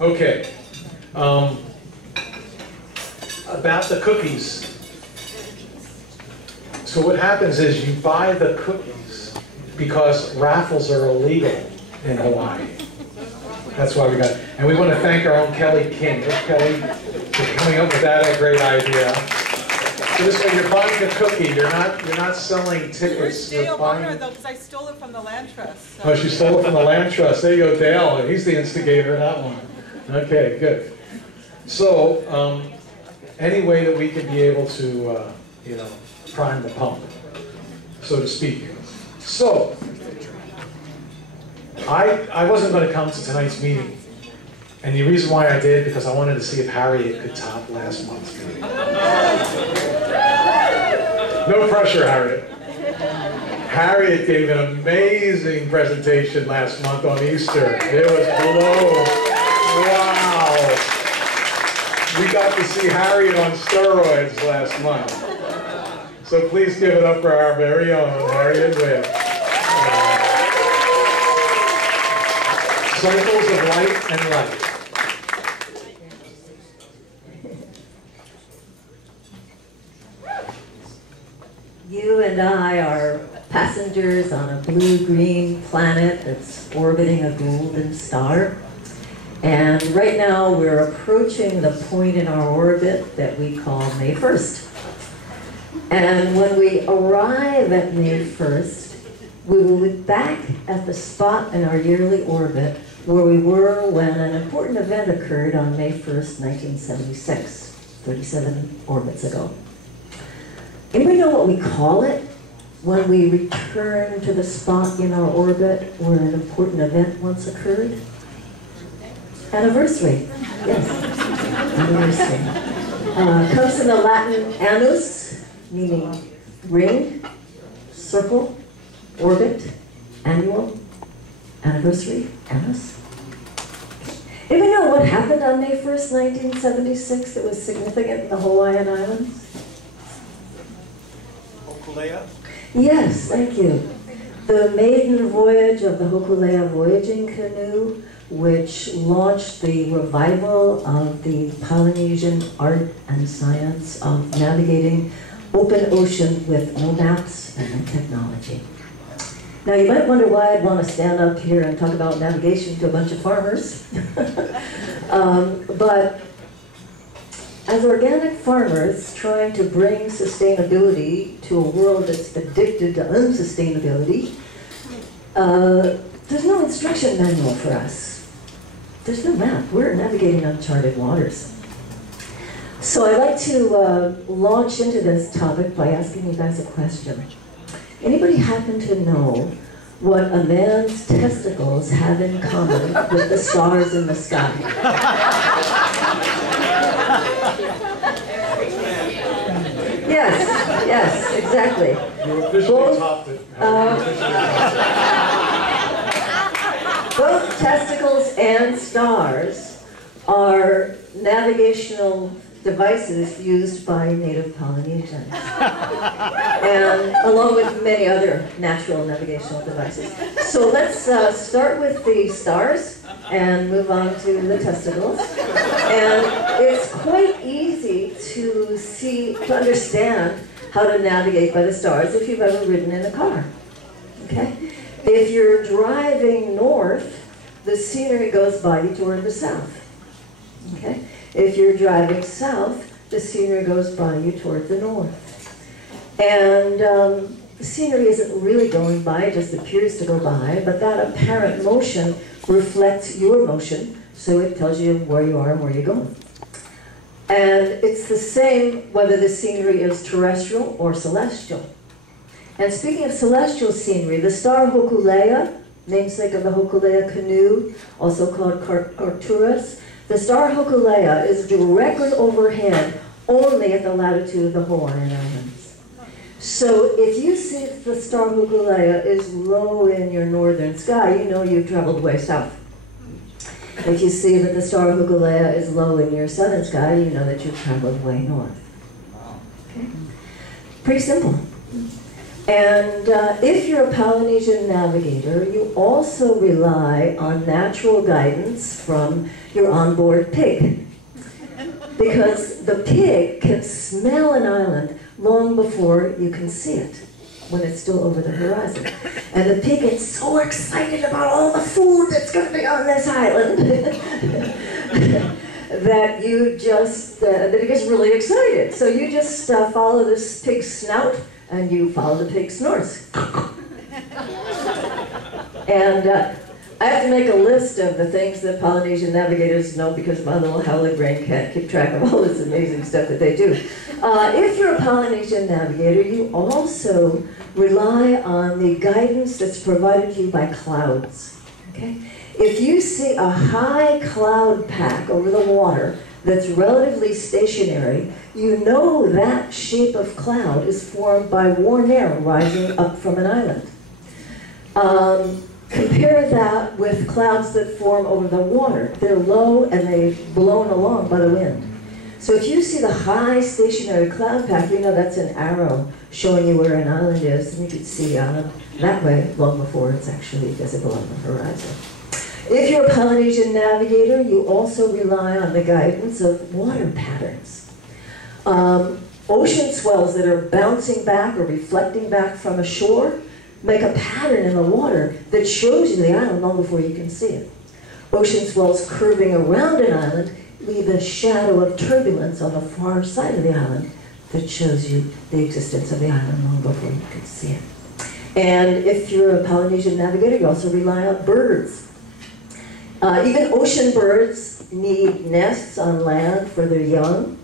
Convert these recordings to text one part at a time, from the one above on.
Okay. About the cookies. So what happens is you buy the cookies because raffles are illegal in Hawaii. That's why we got it. And we want to thank our own Kelly King. Kelly, for coming up with that great idea. So this way you're buying a cookie, you're not selling tickets. You're Dale Warner though, because I stole it from the Land Trust. So. Oh, she stole it from the Land Trust. There you go, Dale. He's the instigator of that one. Okay, good. So, any way that we can be able to, you know, prime the pump, so to speak. So, I wasn't going to come to tonight's meeting. And the reason why I did, because I wanted to see if Harriet could top last month's meeting. No pressure, Harriet. Harriet gave an amazing presentation last month on Easter. It was below. Wow. We got to see Harriet on steroids last month. So please give it up for our very own Harriet Witt. Cycles of Light and Light. You and I are passengers on a blue-green planet that's orbiting a golden star. And right now we're approaching the point in our orbit that we call May 1st. And when we arrive at May 1st, we will be back at the spot in our yearly orbit where we were when an important event occurred on May 1st, 1976, 37 orbits ago. Anybody know what we call it when we return to the spot in our orbit where an important event once occurred? Anniversary. Yes, anniversary. Comes from the Latin annus, meaning ring, circle, orbit, annual, anniversary, annus. Anybody know what happened on May 1st, 1976 that was significant in the Hawaiian Islands? Hokulea? Yes, thank you. The maiden voyage of the Hokulea voyaging canoe, which launched the revival of the Polynesian art and science of navigating open ocean with no maps and no technology. Now you might wonder why I'd want to stand up here and talk about navigation to a bunch of farmers. But as organic farmers trying to bring sustainability to a world that's addicted to unsustainability, there's no instruction manual for us. There's no map. We're navigating uncharted waters. So I'd like to launch into this topic by asking you guys a question. Anybody happen to know what a man's testicles have in common with the stars in the sky? Yes, exactly. You officially topped it. Both testicles and stars are navigational devices used by native Polynesians, and along with many other natural navigational devices. So let's start with the stars and move on to the testicles. And it's quite easy to understand how to navigate by the stars if you've ever ridden in a car. Okay? If you're driving north, the scenery goes by you toward the south. Okay? If you're driving south, the scenery goes by you toward the north. And the scenery isn't really going by, it just appears to go by, but that apparent motion reflects your motion, so it tells you where you are and where you're going. And it's the same whether the scenery is terrestrial or celestial. And speaking of celestial scenery, the star Hokulea, namesake of the Hokulea canoe, also called Arcturus, the star Hokulea is directly overhead only at the latitude of the Hawaiian Islands. So if you see the star Hokulea is low in your northern sky, you know you've traveled way south. If you see that the star Hokulea is low in your southern sky, you know that you've traveled way north. Okay? Pretty simple. And if you're a Polynesian navigator, you also rely on natural guidance from your onboard pig. Because the pig can smell an island long before you can see it, when it's still over the horizon. And the pig gets so excited about all the food that's going to be on this island that you just, that it gets really excited. So you just follow this pig's snout, and you follow the pig snorts. And I have to make a list of the things that Polynesian navigators know because my little howling brain can't keep track of all this amazing stuff that they do. If you're a Polynesian navigator, you also rely on the guidance that's provided to you by clouds. Okay? If you see a high cloud pack over the water that's relatively stationary, you know that shape of cloud is formed by warm air rising up from an island. Compare that with clouds that form over the water. They're low and they're blown along by the wind. So if you see the high stationary cloud pack, you know that's an arrow showing you where an island is, and you can see the island that way long before it's actually visible on the horizon. If you're a Polynesian navigator, you also rely on the guidance of water patterns. Ocean swells that are bouncing back or reflecting back from a shore make a pattern in the water that shows you the island long before you can see it. Ocean swells curving around an island leave a shadow of turbulence on the far side of the island that shows you the existence of the island long before you can see it. And if you're a Polynesian navigator, you also rely on birds. Even ocean birds need nests on land for their young.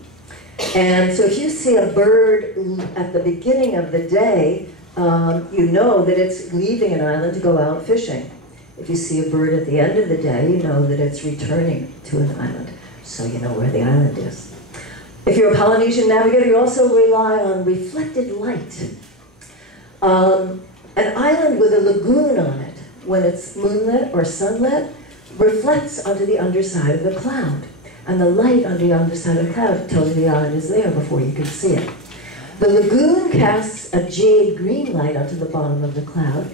And so if you see a bird at the beginning of the day, you know that it's leaving an island to go out fishing. If you see a bird at the end of the day, you know that it's returning to an island, so you know where the island is. If you're a Polynesian navigator, you also rely on reflected light. An island with a lagoon on it, when it's moonlit or sunlit, reflects onto the underside of the cloud. And the light on the underside of the cloud tells you the island is there before you can see it. The lagoon casts a jade green light onto the bottom of the cloud.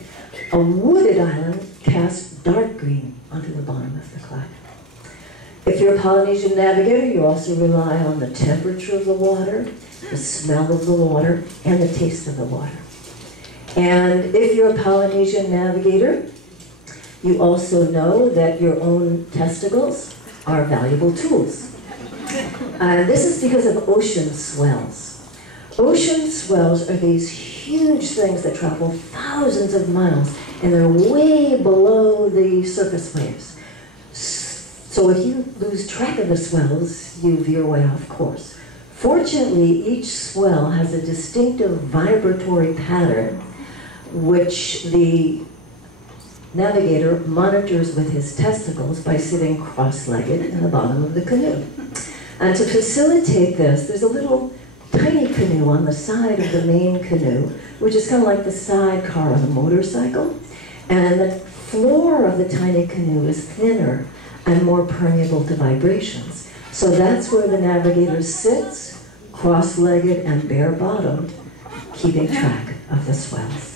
A wooded island casts dark green onto the bottom of the cloud. If you're a Polynesian navigator, you also rely on the temperature of the water, the smell of the water, and the taste of the water. And if you're a Polynesian navigator, you also know that your own testicles are valuable tools. This is because of ocean swells. Ocean swells are these huge things that travel thousands of miles, and they're way below the surface waves. So if you lose track of the swells, you veer way off course. Fortunately, each swell has a distinctive vibratory pattern, which the navigator monitors with his testicles by sitting cross-legged in the bottom of the canoe. And to facilitate this, there's a little tiny canoe on the side of the main canoe, which is kind of like the sidecar on a motorcycle. And the floor of the tiny canoe is thinner and more permeable to vibrations. So that's where the navigator sits, cross-legged and bare-bottomed, keeping track of the swells.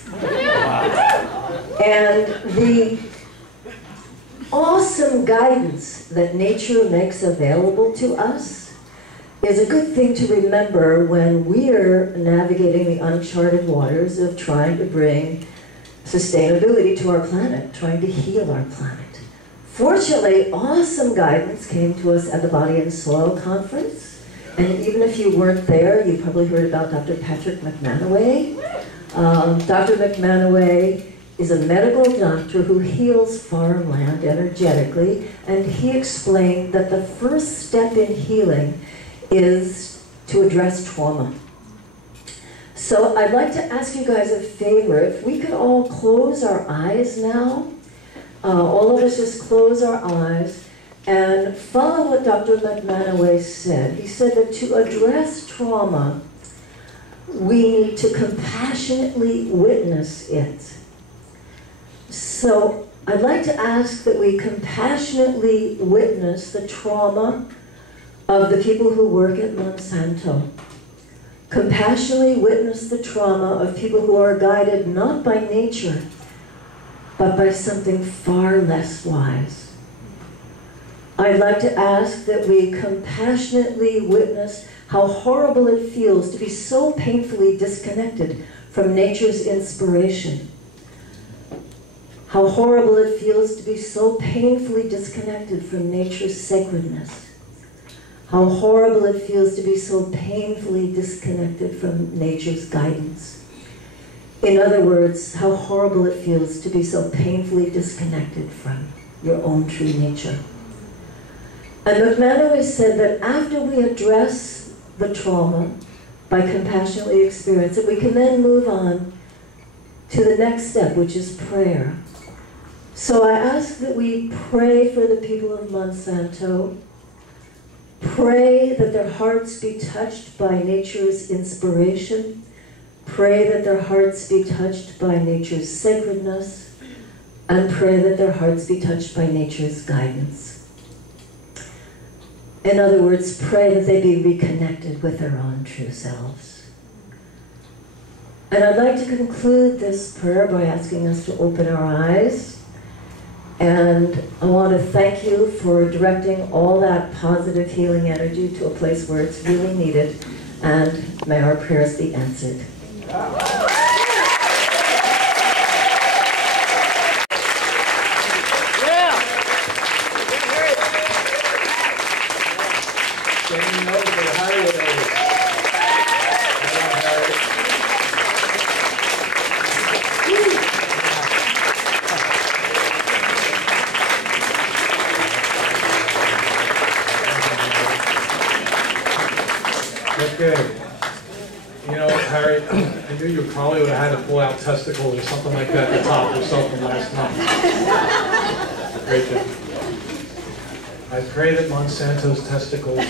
And the awesome guidance that nature makes available to us is a good thing to remember when we're navigating the uncharted waters of trying to bring sustainability to our planet, trying to heal our planet. Fortunately, awesome guidance came to us at the Body and Soil Conference. And even if you weren't there, you probably heard about Dr. Patrick McManaway. Dr. McManaway is a medical doctor who heals farmland energetically, and he explained that the first step in healing is to address trauma. So I'd like to ask you guys a favor. If we could all close our eyes now, all of us just close our eyes and follow what Dr. McManaway said. He said that to address trauma, we need to compassionately witness it. So I'd like to ask that we compassionately witness the trauma of the people who work at Monsanto, compassionately witness the trauma of people who are guided not by nature, but by something far less wise. I'd like to ask that we compassionately witness how horrible it feels to be so painfully disconnected from nature's inspiration. How horrible it feels to be so painfully disconnected from nature's sacredness. How horrible it feels to be so painfully disconnected from nature's guidance. In other words, how horrible it feels to be so painfully disconnected from your own true nature. And McManaway said that after we address the trauma by compassionately experience it, we can then move on to the next step, which is prayer. So I ask that we pray for the people of Monsanto, pray that their hearts be touched by nature's inspiration, pray that their hearts be touched by nature's sacredness, and pray that their hearts be touched by nature's guidance. In other words, pray that they be reconnected with their own true selves. And I'd like to conclude this prayer by asking us to open our eyes. And I want to thank you for directing all that positive healing energy to a place where it's really needed. And may our prayers be answered. Okay. You know, Harriet, I knew you probably would have had to pull out testicles or something like that to top yourself from last month. Great job. I pray that Monsanto's testicles are...